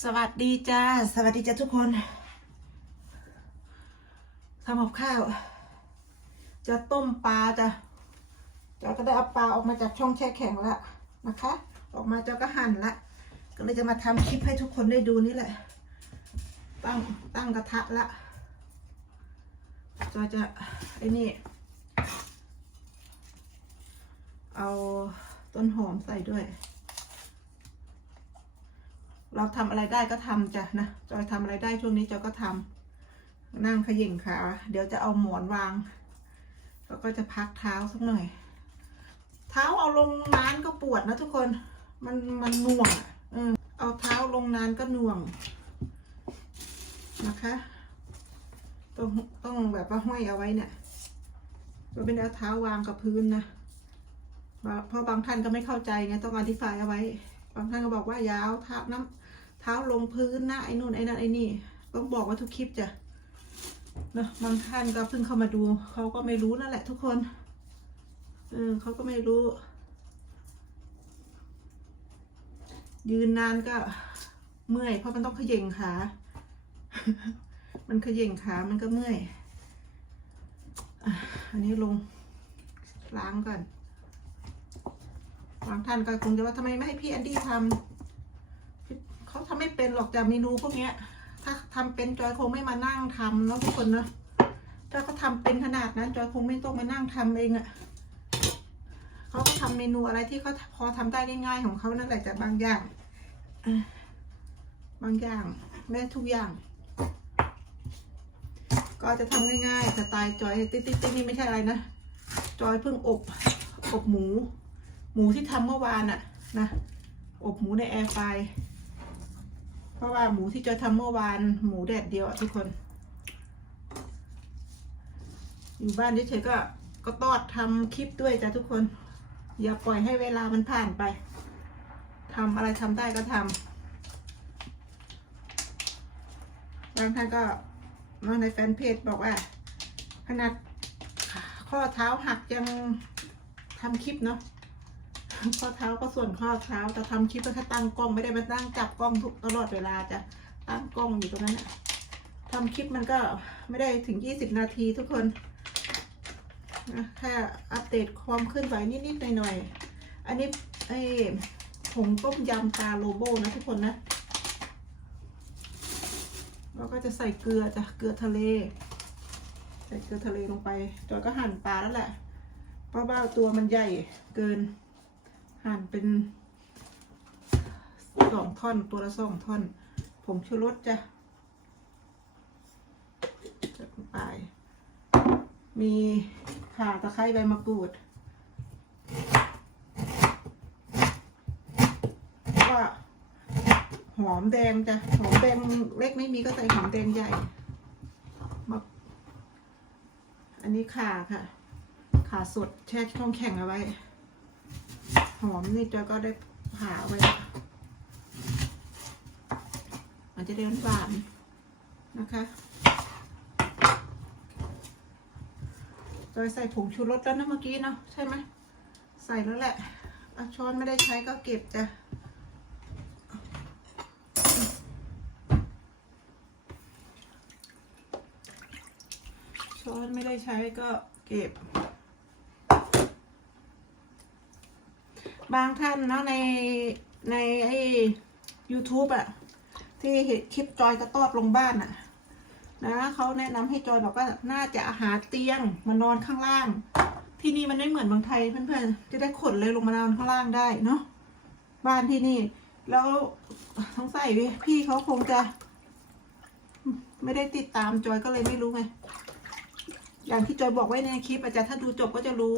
สวัสดีจ้า สวัสดีจ้าทุกคนทำกับข้าว จะต้มปลาจ้ะจ้าก็ได้เอาปลาออกมาจากช่องแช่แข็งแล้วนะคะ ออกมาเจ้าก็หั่นละ ก็เลยจะมาทำคลิปให้ทุกคนได้ดูนี่แหละ ตั้งตั้งกระทะละจอยจะไอ้นี่ เอาต้นหอมใส่ด้วย เราทำอะไรได้ก็ทำจ้ะนะจอยทำอะไรได้ช่วงนี้จอยก็ทำนั่งขย่งขาเดี๋ยวจะเอาหมอนวาง แล้วก็จะพักเท้าสักหน่อย เท้าเอาลงนานก็ปวดนะทุกคน มันมันหน่วงอะเออเอาเท้าลงนานก็หน่วงนะคะ ต้องต้องแบบว่าห้อยเอาไว้เนี่ยเราเป็นเอาเท้าวางกับพื้นนะเพราะบางท่านก็ไม่เข้าใจไงต้องอธิบายเอาไว้ บางท่านก็บอกว่ายาวเท้าน้ำ เท้าลงพื้นนะไอ้นู่นไอ้นั่นไอ้นี่ ต้องบอกว่าทุกคลิปจ้ะเนอะบางท่านก็เพิ่งเข้ามาดูเขาก็ไม่รู้นั่นแหละทุกคนเออเขาก็ไม่รู้ ยืนนานก็เมื่อย เพราะมันต้องขย่งขามันขย่งขามันก็เมื่อยอันนี้ลงล้างก่อนบางท่านก็คงจะว่าทำไมไม่ให้พี่แอนดี้ทำ เขาทำไม่เป็นหรอกจากเมนูพวกเนี้ย ถ้าทำเป็นจอยคงไม่มานั่งทำเนาะทุกคนเนาะถ้าเขาทำเป็นขนาดนั้นจอยคงไม่ต้องมานั่งทำเองอะ่ะเขาก็ทำเมนูอะไรที่เขาพอทำได้ง่ายๆของเขานั่นแหละแต่บางอย่างบางอย่างไม่ได้ทุกอย่าง ก็จะทำง่ายๆสไตล์จอยติ๊ดๆนี่ไม่ใช่อะไรนะจอยเพิ่งอบอบหมู หมูที่ทำเมื่อวานอะนะอบหมูในแอร์ไฟ ร์เพราะว่าหมูที่จอยทำเมื่อวานหมูแดดเดียวทุกคน อยู่บ้านเฉยๆก็ก็ตอดทำคลิปด้วยจ้ะทุกคน อย่าปล่อยให้เวลามันผ่านไปทำอะไรทำได้ก็ทำบางท่านก็มาในแฟนเพจบอกว่า ขนาดข้อเท้าหักยังทำคลิปเนาะ ข้อเท้าก็ส่วนข้อเท้าแต่ทำคลิปก็แค่ตั้งกล้องไม่ได้มาตั้งจับกล้องทุกตลอดเวลาจะตั้งกล้องอยู่ตรงนั้นนะทำคลิปมันก็ไม่ได้ถึงยี่สิบนาทีทุกคนนะแค่อัปเดตความเคลื่อนไหวนิด ๆ หน่อย ๆ อันนี้ไอ้ผงต้มยำตาโลโบนะทุกคนนะ เราก็จะใส่เกลือจ้ะเกลือทะเล ใส่เกลือทะเลลงไปจอยก็หั่นปลาแล้วแหละ เพราะว่าตัวมันใหญ่เกิน หั่นเป็นสองท่อนตัวละสองท่อน ผงชูรสจ้ะจัดไป มีข่าตะไคร้ใบมะกรูดก็หอมแดงจ้ะหอมแดงเล็กไม่มีก็ใส่หอมแดงใหญ่มาอันนี้ข่าค่ะ ข่าสดแช่ช่องแข็งเอาไว้ หอมนี่จอยก็ได้ผ่าไว้ มันจะได้หวานนะคะจอยใส่ผงชูรสแล้วนะเมื่อกี้เนาะใช่ไหมใส่แล้วแหละอาช้อนไม่ได้ใช้ก็เก็บจ้ะช้อนไม่ได้ใช้ก็เก็บ บางท่านเนาะในในไอ้ YouTube อะที่เห็นคลิปจอยกระตอดลงบ้านอะนะเขาแนะนำให้จอยบอกว่าน่าจะอาหาเตียงมานอนข้างล่าง ที่นี่มันไม่เหมือนบางไทยเพื่อนๆจะได้ขนเลยลงมานอนข้างล่างได้เนาะบ้านที่นี่ แล้วสงสัยพี่เขาคงจะ ไม่ได้ติดตามจอยก็เลยไม่รู้ไงอย่างที่จอยบอกไว้ในคลิปอาจารย์ถ้าดูจบก็จะรู้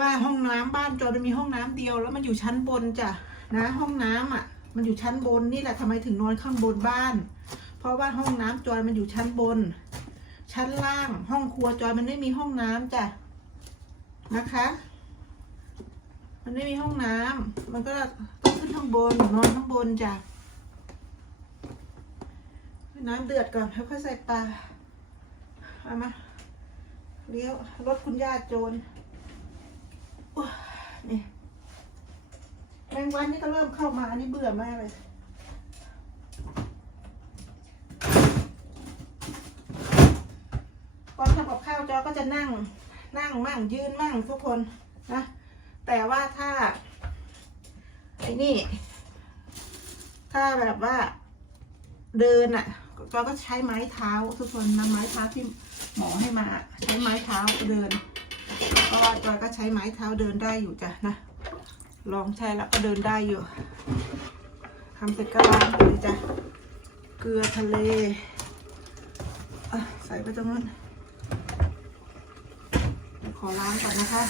ว่าห้องน้ำบ้านจอยมันมีห้องน้ำเดียว แล้วมันอยู่ชั้นบนจ้ะนะ ห้องน้ำอะ มันอยู่ชั้นบนนี่แหละทำไมถึงนอนข้างบนบ้าน เพราะว่าห้องน้ำจอยมันอยู่ชั้นบน ชั้นล่าง ห้องครัวจอยมันไม่มีห้องน้ำจ้ะนะคะ มันไม่มีห้องน้ำมันก็ต้องขึ้นข้างบนนอนข้างบนจ้ะน้ำเดือดก่อนแล้วค่อยใส่ปลาเอามาเลี้ยวรถคุณย่าโจร นี่แมงวันนี่ก็เริ่มเข้ามา อันนี้เบื่อมากเลย ก่อนทำกับข้าวจอก็จะนั่ง นั่งมั่งยืนมั่งทุกคนนะ แต่ว่าถ้า ไอ้นี่ ถ้าแบบว่าเดินอะ่ะจอก็ใช้ไม้เท้า ทุกคนนำไม้เท้าที่หมอให้มา ใช้ไม้เท้าเดินะว่าจอยก็ใช้ไม้เท้าเดินได้อยู่จ้ะนะ ลองใช้แล้วก็เดินได้อยู่ทำเสร็จก็ล้างเลยจ้ะ เกลือทะเละใส่ไปตรงนั้นขอล้างก่อนนะคะ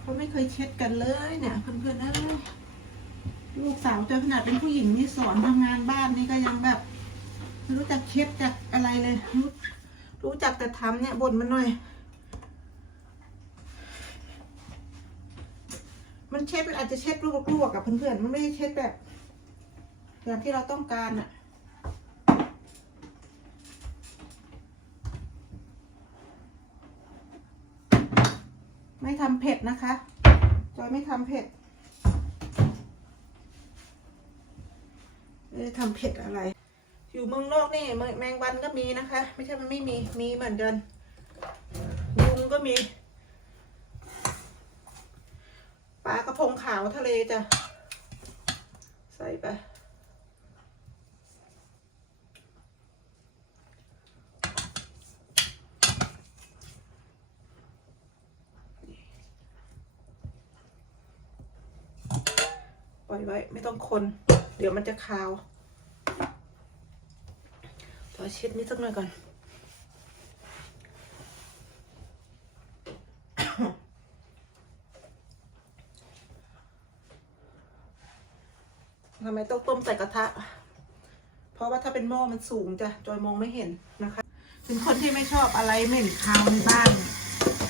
เขาไม่เคยเช็ดกันเลยเนี่ยเพื่อนๆเอ้ย ลูกสาวจอขนาดเป็นผู้หญิงนี่สอนทำงานบ้านนี่ก็ยังแบบรู้จักเช็ดจากอะไรเลย รู้รู้จักแต่ทำเนี่ยบ่นมันหน่อย มันเช็ดมันอาจจะเช็ดลวกๆกับเพื่อนๆมันไม่ได้เช็ดแบบอย่างที่เราต้องการอะไม่ทำเผ็ดนะคะ จอยไม่ทำเผ็ดไม่ได้ ทำเผ็ดอะไร อยู่เมืองนอกนี่แมงวันก็มีนะคะ ไม่ใช่มันไม่มีมีเหมือนกันยุงก็มีปลากระพงขาวทะเลจ้ะใส่ไปปล่อยไว้ ไม่ต้องคน เดี๋ยวมันจะคาว เช็ดนิดสักหน่อยก่อนทำไมต้องต้มใส่กระทะ เพราะว่าถ้าเป็นหม้อมันสูงจ้ะจอยมองไม่เห็นนะคะ เป็นคนที่ไม่ชอบอะไรเหม็นคาวในบ้าน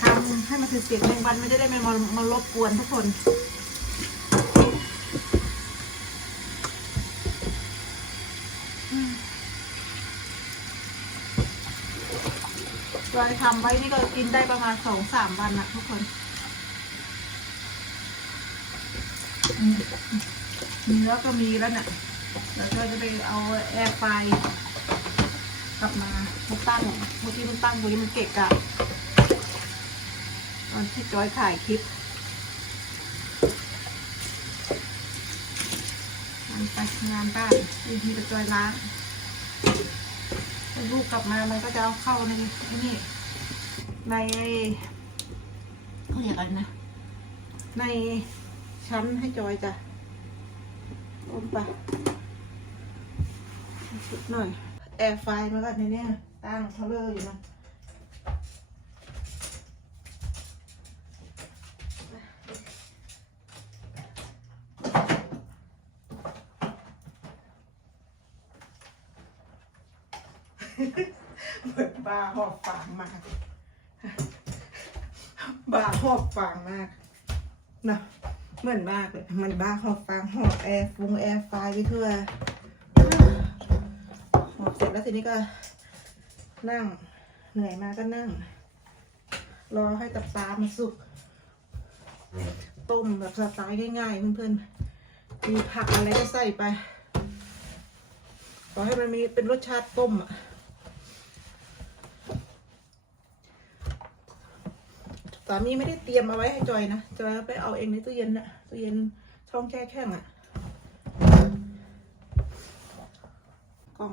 ทำให้มันเป็นเสียงแมงวันไม่ได้ไม่มามารบกวนทุกคน จอยทำไว้นี่ก็กินได้ประมาณสองสามวันนะทุกคนเนื้อก็มีแล้วเนี่ยแล้วจอจะไปเอาแอร์ไฟกลับมามันตั้งเมื่อกี้มันตั้งตรงนี้มันเกะกะตอนที่จอยถ่ายคลิปงานไปงานบ้านทีทีจะจอยล้าง ลูกกลับมามันก็จะเอาเข้าในนี่ในเขาเรียกอะไรนะ ในชั้นให้จอยจ้ะลงไปชุดหน่อย แอร์ไฟมันก็ในนี้ตั้งเทเลอร์อยู่นะ เหมือนบ้าหอบฟางมาก บ้าหอบฟางมากนะเหมือนมากเลยมันบ้าหอบฟางหอบแอร์ฟงแอร์ไฟไปทั่วหอบเสร็จแล้วทีนี้ก็ นั่ง เหนื่อยมาก็นั่ง รอให้ตับปลามันสุก ต้มแบบสไตล์ง่ายๆเพื่อนๆมีผักอะไรก็ใส่ไปขอให้มันมีเป็นรสชาติต้มอะ สามีไม่ได้เตรียมเอาไว้ให้จอยนะจอยไปเอาเองในตู้เย็นน่ะตู้เย็นช่องแช่แข็งอะกล่อง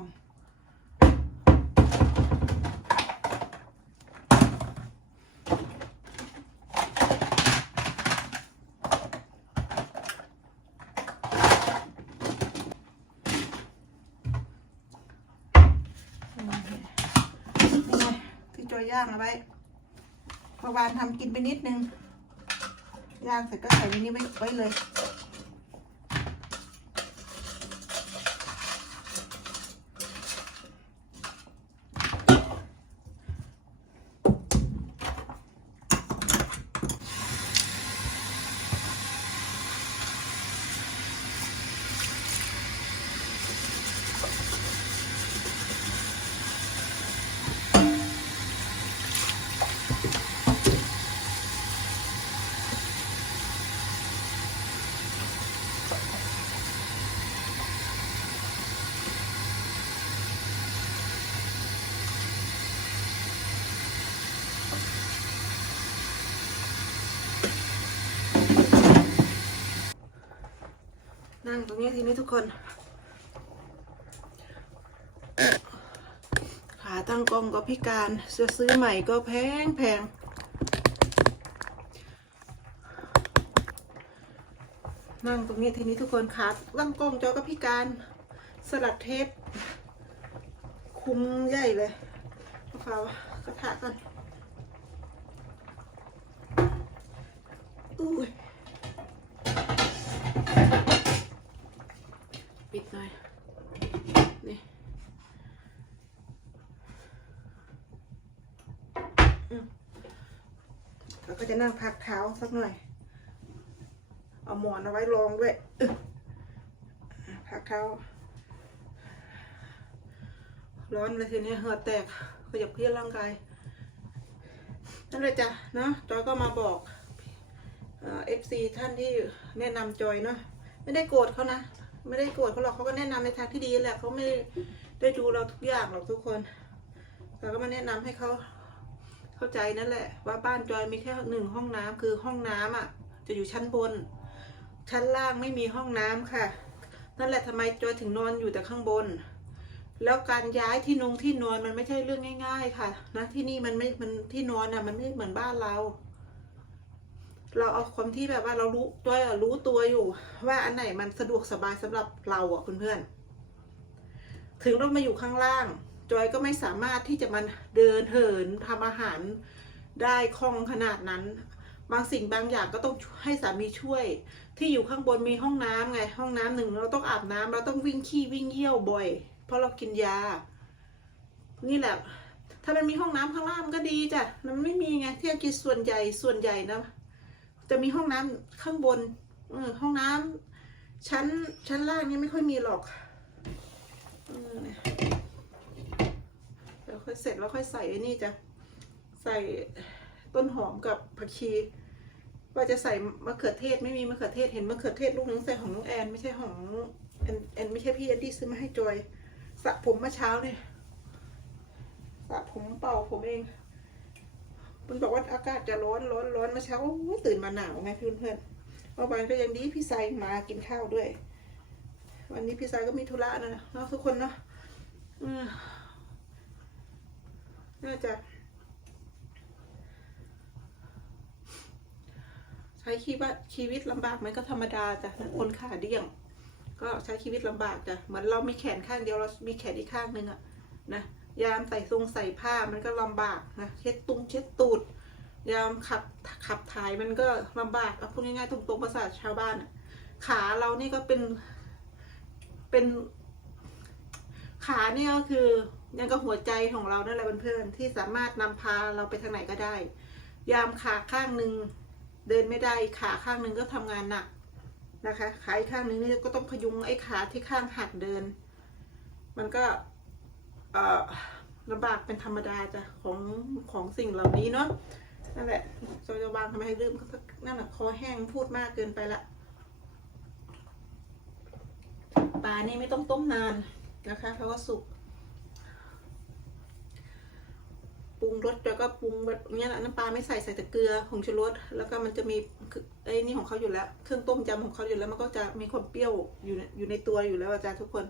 นี่ไงที่จอยย่างเอาไว้ ประวานทำกินไปนิดนึงย่างเสร็จก็ใส่ในนี้ไว้ไว้เลย รงนี้ทีนี้ทุกคน ขาตั้งกล้องก็พิการจะซื้อใหม่ก็แพงแพงนั่งตรงนี้ทีนี้ทุกคนขาตั้งกล้องจอก็พิการสลัดเทป คุ้มใหญ่เลยเอาฝากระทะกันอุ้ย ปิดหน่อย นี่เราก็จะนั่งพักเท้าสักหน่อย เอาหมอนเอาไว้รองด้วยพักเท้า ร้อนเลยทีนี้เหือแตกขยับเคลื่อร่างกาย นั่นเลยจ้ะเนาะจอยก็มาบอกเอฟซีท่านที่แนะนำจอยเนาะไม่ได้โกรธเขานะ ไม่ได้โกรธเขาหรอกเขาก็แนะนำในทางที่ดีแหละเขาไม่ได้ดูเราทุกอย่างหรอกทุกคนเราก็มาแนะนำให้เขาเข้าใจนั่นแหละ ว่าบ้านจอยมีแค่หนึ่งห้องน้ำคือห้องน้ำอะ จะอยู่ชั้นบน ชั้นล่างไม่มีห้องน้ำค่ะ นั่นแหละทำไมจอยถึงนอนอยู่แต่ข้างบน แล้วการย้ายที่นงที่นอนมันไม่ใช่เรื่องง่าย ๆ ค่ะนะที่นี่มันไม่มันที่นอนอะมันไม่เหมือนบ้านเรา เราเอาความที่แบบว่าเรารู้ด้วยรู้ตัวอยู่ ว่าอันไหนมันสะดวกสบายสำหรับเราอะเพื่อนๆถึงเรามาอยู่ข้างล่าง จอยก็ไม่สามารถที่จะมันเดินเหินทำอาหารได้คล่องขนาดนั้น บางสิ่งบางอย่างก็ต้องให้สามีช่วย ที่อยู่ข้างบนมีห้องน้ำไง ห้องน้ำหนึ่งเราต้องอาบน้ำเราต้องวิ่งขี้วิ่งเยี่ยวบ่อย เพราะเรากินยา นี่แหละ ถ้ามันมีห้องน้ำข้างล่างก็ดีจ้ะมันไม่มีไงที่อังกฤษส่วนใหญ่ส่วนใหญ่นะ จะมีห้องน้ำข้างบนเออห้องน้ำชั้นชั้นล่างนี่ไม่ค่อยมีหรอกเออเนี่ยเดี๋ยวค่อยเสร็จแล้วค่อยใส่ไอ้นี่จ้ะใส่ต้นหอมกับผักชี ว่าจะใส่มะเขือเทศไม่มีมะเขือเทศเห็นมะเขือเทศลูกนึงใส่ของน้องแอนไม่ใช่ของแอนแอนไม่ใช่พี่แอนดี้ซื้อมาให้จอยสระผมเมื่อเช้าเนี่ยสระผมเป่าผมเอง มันบอกว่าอากาศจะร้อนร้อนร้อนเมื่อเช้าตื่นมาหนาวไงเพื่อนเพื่อนเมื่อวานก็ยังดีพี่ไซมากินข้าวด้วย วันนี้พี่ไซก็มีธุระนะเนาะทุกคนเนาะน่าจะ ใช้ชีวิตชีวิตลำบากไหมก็ธรรมดาจ้ะคนขาเดี่ยง ก็ใช้ชีวิตลำบากจ้ะเหมือนเรามีแขนข้างเดียวเรามีแขนอีกข้างหนึ่งอะนะ ยามใส่ทรงใส่ผ้ามันก็ลำบากนะเช็ดตุ้งเช็ดตูด ยามขับขับถ่ายมันก็ลำบากเอาพูดง่ายๆตรงๆภาษาชาวบ้านขาเรานี่ก็เป็นเป็นขาเนี่ยก็คือยังก็หัวใจของเรานั่นแหละเพื่อนๆที่สามารถนำพาเราไปทางไหนก็ได้ ยามขาข้างหนึ่งเดินไม่ได้ขาข้างหนึ่งก็ทำงานหนักนะคะขาอีกข้างหนึ่งนี่ก็ต้องพยุงไอ้ขาที่ข้างหักเดิน มันก็ ลำบากเป็นธรรมดาจ้ะของของสิ่งเหล่านี้เนาะนั่นแหละโซจะวางทำไมให้ลืมนั่นแหละคอแห้งพูดมากเกินไปละปลานี่ไม่ต้องต้มนานนะคะ เพราะว่าสุกปรุงรสแล้วก็ปรุงแบบเนี้ยแหละน้ำปลาไม่ใส่ใส่แต่เกลือผงชูรสแล้วก็มันจะมีไอ้นี่ของเขาอยู่แล้ว เครื่องต้มยำของเขาอยู่แล้วมันก็จะมีความเปรี้ยวอยู่อยู่ในตัวอยู่แล้วอาจารย์ทุกคน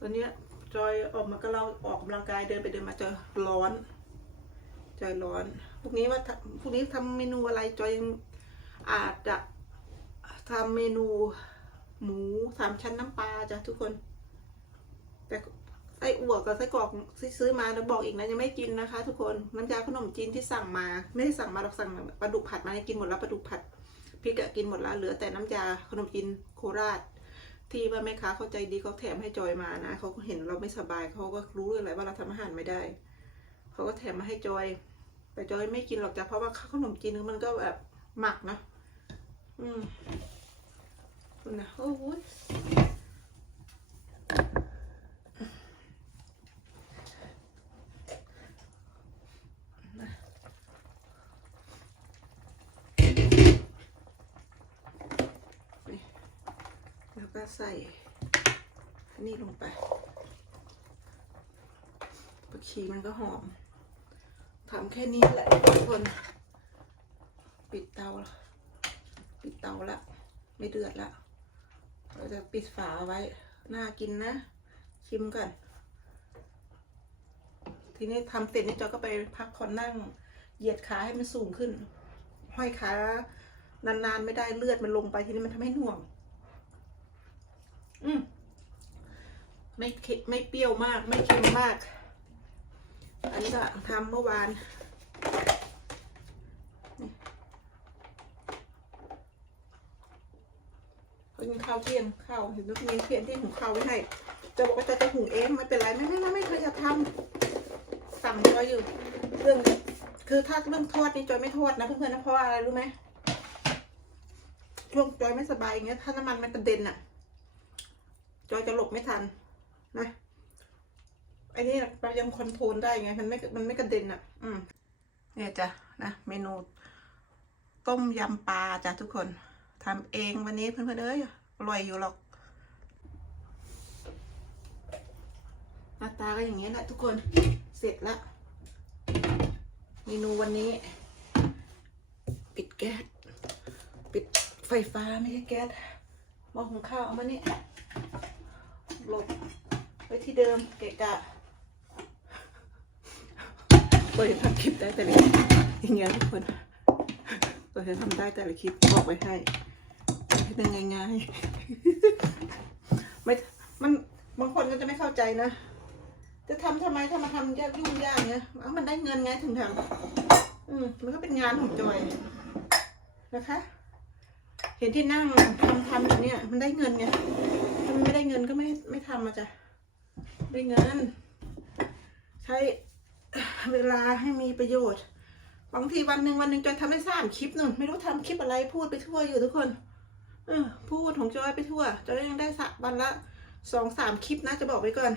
ตอนเนี้ยจอยออกมาก็เราออกกำลังกายเดินไปเดินมาจอยร้อน จอยร้อนพรุ่งนี้ว่าพรุ่งนี้ทำเมนูอะไรจอยยังอาจจะทำเมนูหมูสามชั้นน้ำปลาจ้ะทุกคน แต่ไส้อั่วกับไส้กรอกซื้อมาแล้วบอกอีกนะยังไม่กินนะคะ ทุกคนน้ำยาขนมจีนที่สั่งมา ไม่ได้สั่งมาเราสั่งปลาดุกผัดมาให้กินหมดแล้วปลาดุกผัดพริกกินหมดแล้วเหลือแต่น้ำยาขนมจีนโคราช ที่ว่าแม่ค้าเข้าใจดีเขาแถมให้จอยมานะเขาก็เห็นเราไม่สบายเขาก็รู้เลยแหละว่าเราทำอาหารไม่ได้เขาก็แถมมาให้จอย แต่จอยไม่กินหรอกจ้ะเพราะว่าข้าขนมจีนมันก็แบบหมักนะ อืมคุณนะโอ้โหนี่แล้วก็ ใส่อันนี้ลงไปผักชีมันก็หอมทำแค่นี้แหละทุกคน ปิดเตา ปิดเตาละ ไม่เดือดละ เราจะปิดฝาไว้ น่ากินนะ ชิมก่อน ทีนี้ทำเสร็จนี่จอก็ไปพักผ่อนนั่ง เหยียดขาให้มันสูงขึ้น ห้อยขานานๆไม่ได้เลือดมันลงไปทีนี้มันทำให้หน่วง อืมไม่เค็มไม่เปรี้ยวมาก ไม่เค็มมาก อันนี้ก็ทำเมื่อวานนี่เพิ่งข้าวเที่ยงข้าวเห็นว่ามีเพียนที่หุงข้าวไว้ให้ จะบอกว่าจะจะหุงเองไม่เป็นไรไม่ไม่ไม่ไม่เคยจะทำสั่งจอยอยู่เรื่องคือถ้าเรื่องทอดนี่จอยไม่ทอดนะเพื่อนๆนะเพราะว่าอะไรรู้ไหมช่วงจอยไม่สบายอย่างเงี้ยถ้าน้ำมันมันกระเด็นอะ จอยจะหลบไม่ทันนะไอ้นี่เรายังคอนโทรลได้ไง มันไม่ มันไม่กระเด็นอะอืม เนี่ยจ้ะนะเมนู ต้มยำปลาจ้ะทุกคนทำเองวันนี้เพื่อนๆเอ้ยอร่อยอยู่หรอกหน้าตาก็อย่างเงี้ยแหละทุกคนเสร็จละเมนูวันนี้ ปิดแก๊สปิดไฟฟ้าไม่ใช่แก๊สหม้อหุงข้าวเอามานี่ หลบไว้ที่เดิมเกะกะเปิดทำคลิปได้แต่ละคลิปอย่างเงี้ยทุกคนเปิดทำได้แต่ละคลิปบอกไว้ให้เป็นง่ายๆไม่มันบางคนก็จะไม่เข้าใจนะ จะทำทำไมถ้ามาทำยากยุ่งยากเนี้ยเอามันได้เงินไงถึงทำอืมมันก็เป็นงานของจอยนะคะ เห็นที่นั่งทำทำอยู่เนี่ย มันได้เงินไง ได้เงินก็ไม่ไม่ทำมาจ้ะได้เงิน ใช้เวลาให้มีประโยชน์บางทีวันหนึ่งวันหนึ่งจอยทำได้สามคลิปนู่นไม่รู้ทำคลิปอะไรพูดไปทั่วอยู่ทุกคน เออพูดของจอยไปทั่วจอยยังได้สักวันละสองสามคลิปนะจะบอกไว้ก่อน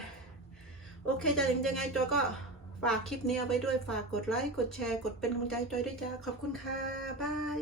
โอเคจะยังไงจอยก็ฝากคลิปนี้เอาไว้ด้วยฝากกดไลค์กดแชร์กดเป็นกำลังใจจอยด้วยจ้าขอบคุณค่ะบาย